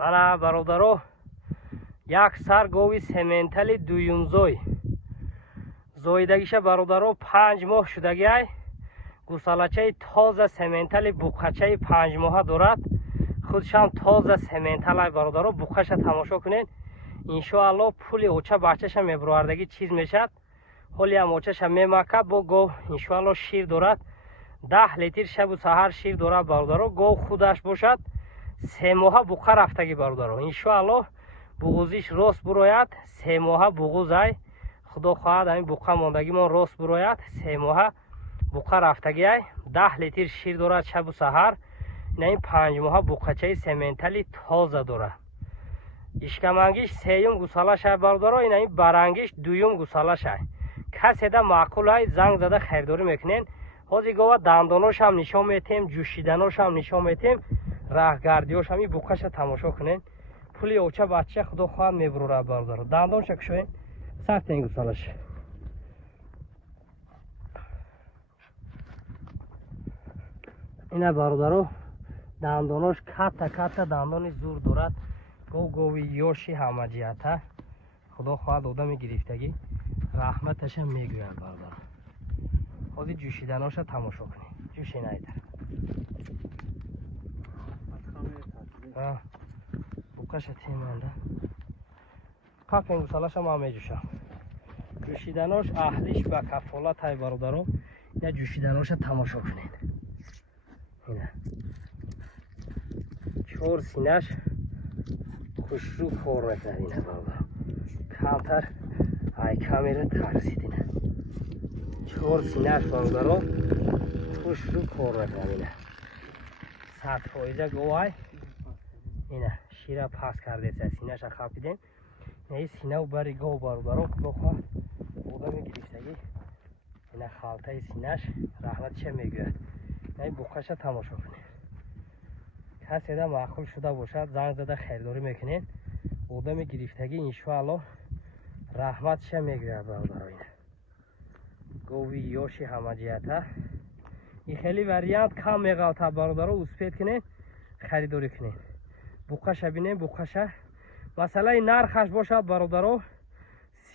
Mana бародаро, як сар гови сементали дуюмзой. Зоидагиша бародаро 5 моҳ шудагиай. Гусалачаи тоза сементали буқачаи 5 моҳа дорад. Худшам тоза сементалай бародаро, буқаша тамошо кунед. Иншоалло пули оча бачаша мебурвардаги чиз мешад. ҳоли ҳам очаша мемакад бо гов. Иншоалло шир дорад. 10 литр шабу саҳар шир дорад бародаро. Гов худаш бошад. 3 моҳа буқа рафтаги бародаро. Иншоалло буғузиш рост бурояд. 3 моҳа буғузай. худо хоҳад ҳамин буқа мондагимон рост бурояд. 3 моҳа буқа рафтагиай. 10 литр шир дорад шабу саҳар. ин 5 моҳа буқачаи сементали тоза дорад. ишкамангиш сеюм гусалашай бародаро. ин барангиш дуюм гусалашай. каседа маъқулай занг зада хайрдорӣ мекунен. ҳозир гова дандоношам нишон метем, ҷӯшиданошам нишон метем. раҳгардиёшам ин буқаша тамошо кунен. пули оча бача худо хоҳад мебурорад бародаро. дандонша кушоен. сартен гусалаш. ина бародаро дандонош ката дандони зур дорад. гови ёши ҳамаҷиҳата. худо хоҳад одами гирифтагӣ раҳматаша мегӯяд бародаро. ҳозир ҷӯшиданоша тамошо кунед. ҷӯшинайдар буқаша теманда кафен гусалаша ман меҷӯшам. ҷӯшиданош аҳлиш ба кафолатай бародаро. ина ҷӯшиданоша тамошо кунед. ина 4 синаш хушрӯ кор мекунад. ина бародаро камтар ай камера тарсид. ина 4 синаш бародаро хушрӯ кор мекунад. ина 100% говай. ина шира пас кардеса синаша хапидем. ина синау бари гов бародаро. худо хоҳад одами гирифтагӣ ина халтаи синаш раҳматиша мегӯяд. ина буқаша тамошо кунед. каседа маъқул шуда бошад занг зада хайрдорӣ мекунед. одами гирифтагӣ иншоалло раҳматиша мегӯяд бародаро. ина гови ёши ҳамаҷиҳата. ин хеле вариант кам меғалтад бародаро. успед кунед харидорӣ кунед. буқаша бинем. буқаша масъалаи нархаш бошад бародаро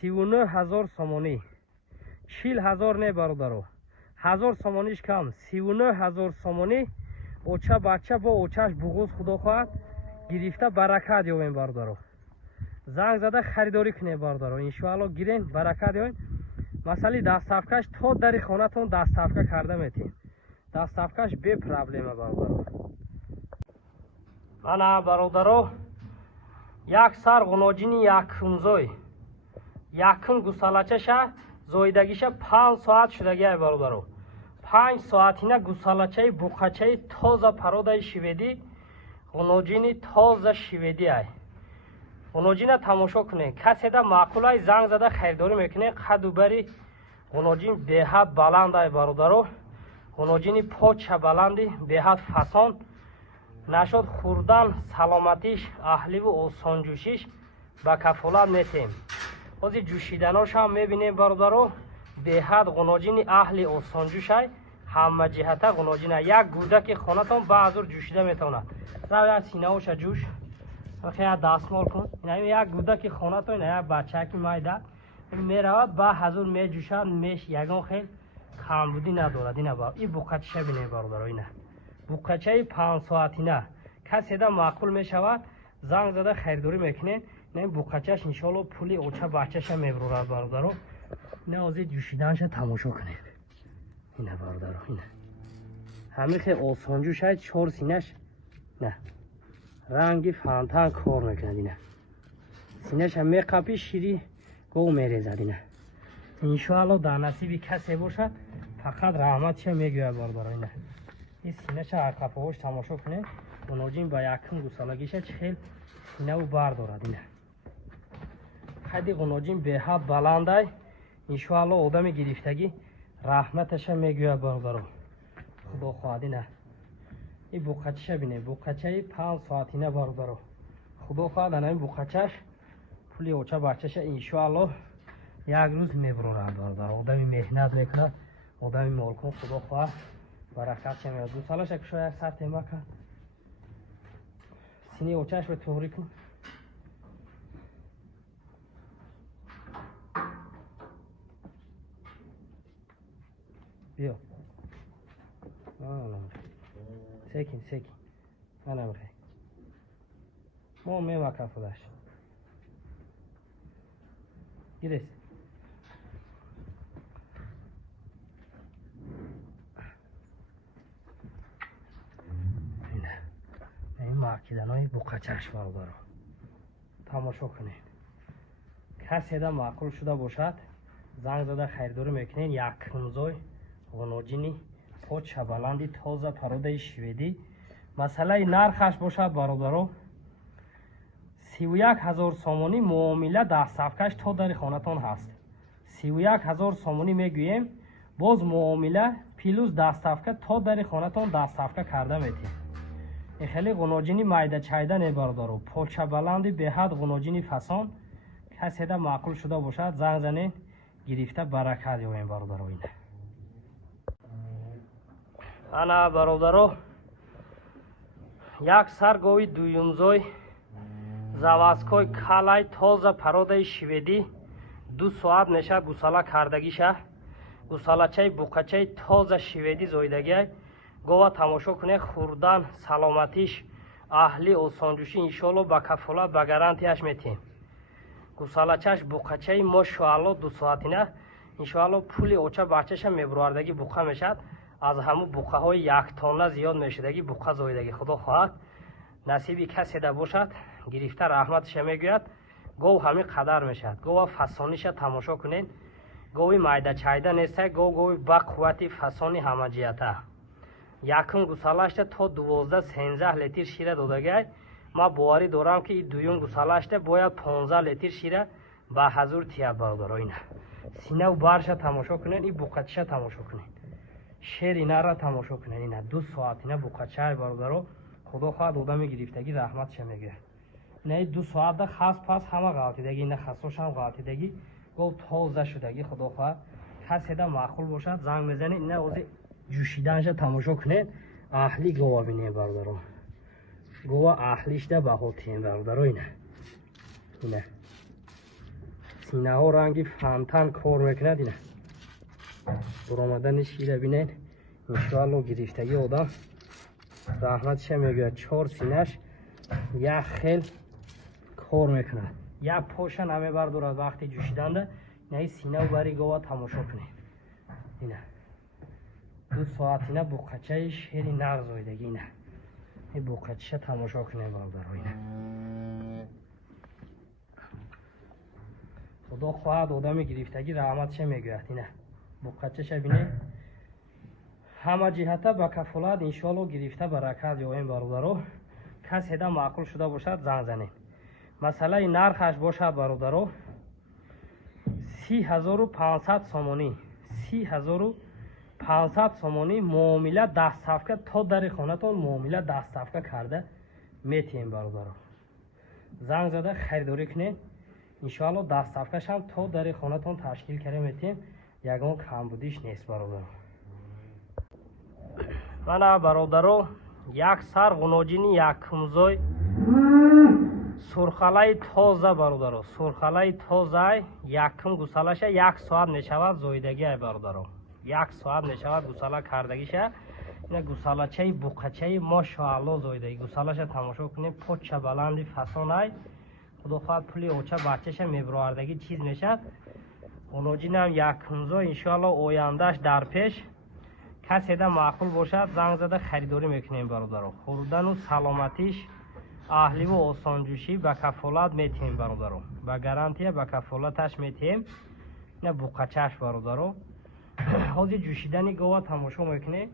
39 000 сомонӣ. 40 000 не бародаро. 1000 сомониш кам. 39 000 сомонӣ. оча бача бо очаш буғуз худо хоҳад гирифта баракат ёбем бародаро. занг зада харидорӣ кунем бародаро. иншоалло гирен баракат ёбем. масъалаи дастафкаш то дари хонатон дастафка карда метем. дастафкаш бе проблема бародаро. мана бародаро як сар ғуноҷини якумзой. якум гусалачаша зоидагиша 5 соат шудагиай бародаро. 5 соатина гусалачаи буқачаи тоза пародаи шведӣ. ғуноҷини тоза шведиай. ғуноҷина тамошо кунед. каседа маъқулай занг зада хайрдорӣ мекунед. қаду бари ғуноҷин беҳад баландай бародаро. ғуноҷини поча баланди беҳад фасон. нашуд хурдан саломатиш аҳливу осонҷӯшиш ба кафолат метем. ҳозир ҷӯшиданошам мебинем бародаро. беҳад ғуноҷини аҳли осонҷӯшай. ҳама ҷиҳата ғуноҷина. як гӯдаки хонатон баъзур ҷӯшида метавонад. равя синаоша ҷӯш. я дастмол кун. як гӯдаки хонатон як бачаки майда меравад ба ҳазур меҷӯшад. меш ягон хел камбудӣ надорад. ина ба ин буқачаша бинем бародаро. ина буқачаи 5 соатина. каседа маъқул мешавад занг зада хайрдорӣ мекунед. ин буқачаш иншоалло пули оча бачаша мебурорад бародаро. ина ҳозир ҷӯшиданша тамошо кунед. ина бародаро. ина ҳамин хел осонҷӯшай. 4 синаш на ранги фантан кор мекунад. ина синаша меқапи шири гов мерезад. ина иншоалло дар насиби касе бошад фақат раҳматиша мегӯяд бародаро. ина ин синаша арқапаҳош тамошо кунед. ғуноҷин ба якум гусалагиша чӣ хел синаву бардорад. ина қади ғуноҷин беҳад баландай. иншоалло одами гирифтагӣ раҳматаша мегӯяд бародаро. худо хоҳад. ина ин буқачаша бинед. буқачаи 5 соатина бародаро. худо хоҳад анаин буқачаш пули оча бачаша иншоалло як рӯз мебурорад бародаро. одами меҳнат мекунад. одами молкун. худо хоҳад баракатша меёд. гусалаша кушо як сар тема кар. سینه اوچهش رو توری کن. بیا سکین منم خیلی ما میمه کفودش گیرست این معکیدن های بوقچهش بردارو تماشا کنین. کسی دا معقول شده باشد زنگ زده خریداری میکنین. یک کنزوی غنوجینی پوچ بلندی تازه پروده شویدی مسئله نرخش باشد برادرو 31,000 سومونی معامله دستافکش تا در خانتان هست. 31,000 سومونی میگوییم باز معامله پیلوز دستافکه تا در خانتان دستافکه کرده میتیم. این خیلی غنوجینی مایده چایده نه برادرو پوچ بلندی به حد غنوجینی فسان کسی دا معقول شده باشد زنگ زنین گرفته برکت یابیم برادرو. اینه انا برادرو یک سرگوی دویمزوی завазкои калай тоза пародаи шведӣ 2 соат неша гусала кардагиша гусалачаи буқачаи тоза шведӣ зоидагиай гова тамошо кунед хурдан саломатиш аҳли осонҷӯшӣ иншоалло ба кафолат ба гарантияш метиҳем. гусалачаш буқачаи мошоалло 2 соатина иншоалло пули оча бачаша мебурвардаги буқа мешад. аз ҳамун буқаҳои 1 тонна зиёд мешудаги буқа зоидаги худо хоҳад насиби касе да бошад гирифта раҳматиша мегӯяд. гов ҳамин қадар мешавад. гова фасониша тамошо кунед. гови майда чайда нестай гови ба қуввати фасони ҳамаҷията. якум гусалашта то 12-13 литр шира додагай. ма боварӣ дорам ки ин дуюм гусалашта бояд 15 литр шира ба ҳазур тияб бародаро. ина синаву барша тамошо кунед. ин буқачаша тамошо кунед. шери нара тамошо кунед. ина 2 соатина буқачаи бародаро худо хоҳад одами гирифтагӣ раҳматиша мегӯяд. ина 2 соата хас пас ҳама ғалтидаги ина хасошам ғалтидаги гов тоза шудаги худо хоҳад касе да маъқул бошад занг мезанед. ина ози ҷӯшиданша тамошо кунед. аҳли гова бинед бародаро. гова аҳлишда баҳотием бародаро. ина синаҳо ранги фантан кор мекунад. ина буромадани шира бинед. иншоалло гирифтаги одам раҳматиша мегӯяд. 4 синаш як хел кор мекунад. як поша намебардорад вақти ҷӯшиданда. ина синаву бари гова тамошо кунед. ина 2 соатина буқачаи шери нар зоидаги. ина ин буқачаша тамошо кунед бародаро. ина худо хоҳад одами гирифтагӣ раҳматиша мегӯяд. ина буқачаша бинед. ҳама ҷиҳата ба кафолат иншоалло гирифта баракат ёбем бародаро. касе да маъқул шуда бошад занг занед. масъалаи нархаш бошад бародаро 30,500 сомонӣ. 30,500 сомонӣ муомила дастсафка то дари хонатон муомила дастсафка карда метиҳем бародаро. занг зада харидорӣ кунед. иншоалло дастсафкашам то дари хонатон ташкил карда метиҳем. ягон камбудиш нест бародаро. мана бародаро як сар ғуноҷини якумзой сурхалаи тоза бародаро. сурхалаи тоза якум гусалаша 1 соат мешавад зоидагиай бародаро. 1 соат мешавад гусала кардагиша. ина гусалачаи буқачаи мошоалло зоидаги гусалаша тамошо кунед. поча баланди фасонай худо хоҳад пули оча бачаша мебурвардаги чиз мешад. ғуноҷинам якумзой иншоалло ояндаш дар пеш касе да маъқул бошад занг зада харидорӣ мекунем бародаро. хурдану саломатиш аҳливу осонҷӯшӣ ба кафолат метиҳем бародаро. ба гарантия ба кафолаташ метиҳем. ина буқачаш бародаро. ҳозир ҷӯшидани гова тамошо мекунем.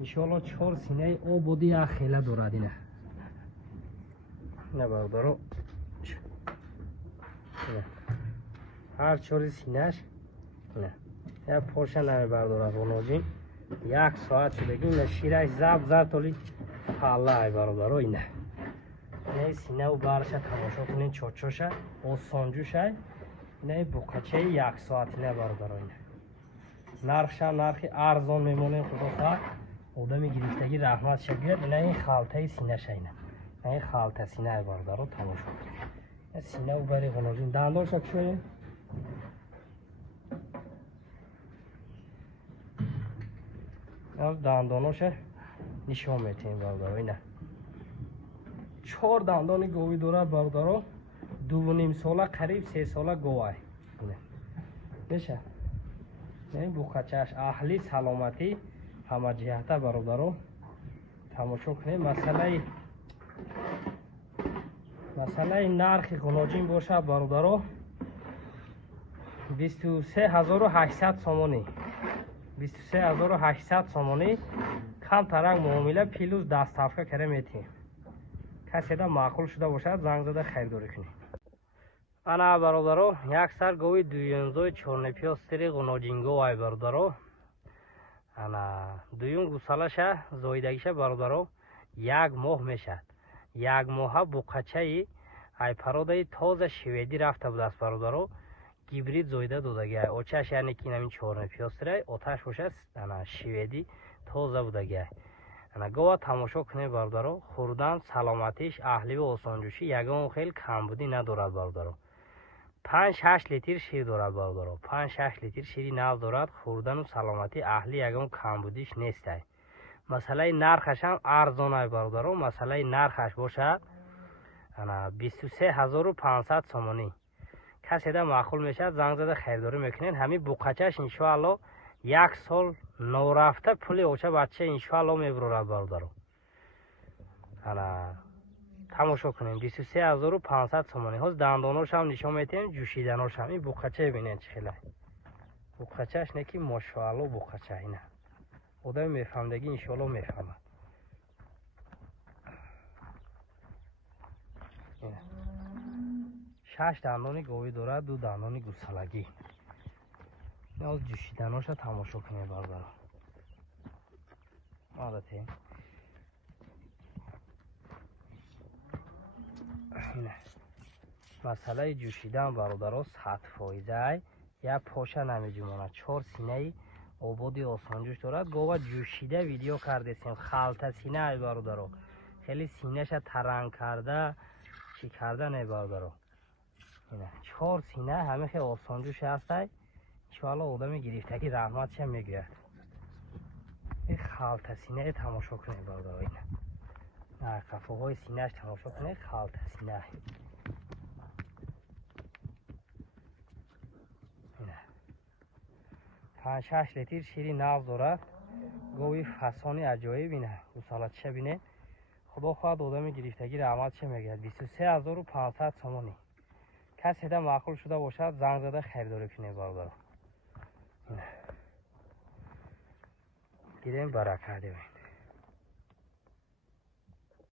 иншоалло 4 синаи ободи як хела дорад. ина бародаро ҳар 4 синаш як поша намебардорад ғуноҷин. 1 соат шудаги. ина шираш заб зартоли паллаи бародаро. ина синаву барша тамошо кунед. чочоша осонҷӯшай. ина буқачаи 1 соатина бародаро. ина нархша нархи арзон мемонем худо хоҳад одами гирифтагӣ раҳматиша гӯяд. ина ин халтаи синаша. ина این خالت سینه برادر رو تماشا کنید. سینه و بری غنوجین دندانش بشوییم. دندانش نشون میتیم برادر. اینه 4 دندان گاوی داره برادر. 2.5 ساله قریب 3 ساله گاوه. اینه بشه. این بوقچه‌اش اهلی سلامتی همه جهته برادر تماشا کنید. مسئله نرخ غنوجین باشه برادر 23800 سومانی. 23800 سومانی کم ترک معامله پیلوز دست هفته کرده میتیم. کسی دا معقول شده باشد زنگ زده خریداری کنید. انا برادر یک سر گوی دویونزوی چورنپیا سری غنوجین گوی برادر. انا دویون گوسالش زایدگیش برادر 1 ماه میشد. 1 ماه بوقچه ای پرودای تازه شویدی رفته بود است برادر. گیبرید زایده دودگی اوچش یعنی که نمین چورنپیا سری آتش باشه انا شویدی تازه بودگی. انا گوه تماشا کنه برادر. خوردن سلامتیش اهلی و آسانجوشی یگان خیلی کم بودی ندارد برادر. 5-8 لیتر شیر دارد برادر. 5-6 لیتر شیری نو دارد. خوردن و سلامتی اهلی یگان کم بودیش نیست. مسئله نرخش هم ارزانه برادر. مسئله نرخش باشد انا 23500 سومانی. کسی ده معقول میشه زنگ زده خریداری میکنین. همین بوقچه‌اش انشاءالله 1 سال نو رفته پولی اوچه بچه انشاءالله میبرد برادر. انا تماشا کنیم 23500 سومانی. هاز دنداناش هم نشون میتیم. جوشیدناش هم این بوقچه ببینین چه خیلی بوقچه‌اش نکی ماشاءالله بوقچه اینه. آدم میفهمدگی انشاءالله میفهمد. 6 دندان گاوی داره. 2 دندان گوسالگی. از جوشیدناش تماشا کنیم برادر. عادته اینه مسئله جوشیدن برادر 100% یا پاشه نمیجمونه. 4 سینه آبادی آسانجوش دارد. گاوه جوشیده ویدیو کردیم. خالت سینه برادر خیلی سینهش ترنگ کرده چی کرده نه برادر. اینه 4 سینه همه خیلی آسانجوش هسته. انشاءالله آدم گرفتگی رحمتش میگه. این خالت سینه تماشا کنید برادر. اینه نه قفاهای سینهش تماشا کنید. خالت سینه 5-6 لیتر شیری نو دارد. گوی فسانی عجایب اینه. گوسالچه بینه. خدا خواهد آدم گرفتگی رحمتش میگه. 23500 سومانی. کسی ده معقول شده باشد زنگ زده خریداری کنید برادر. گیریم برکت ببین.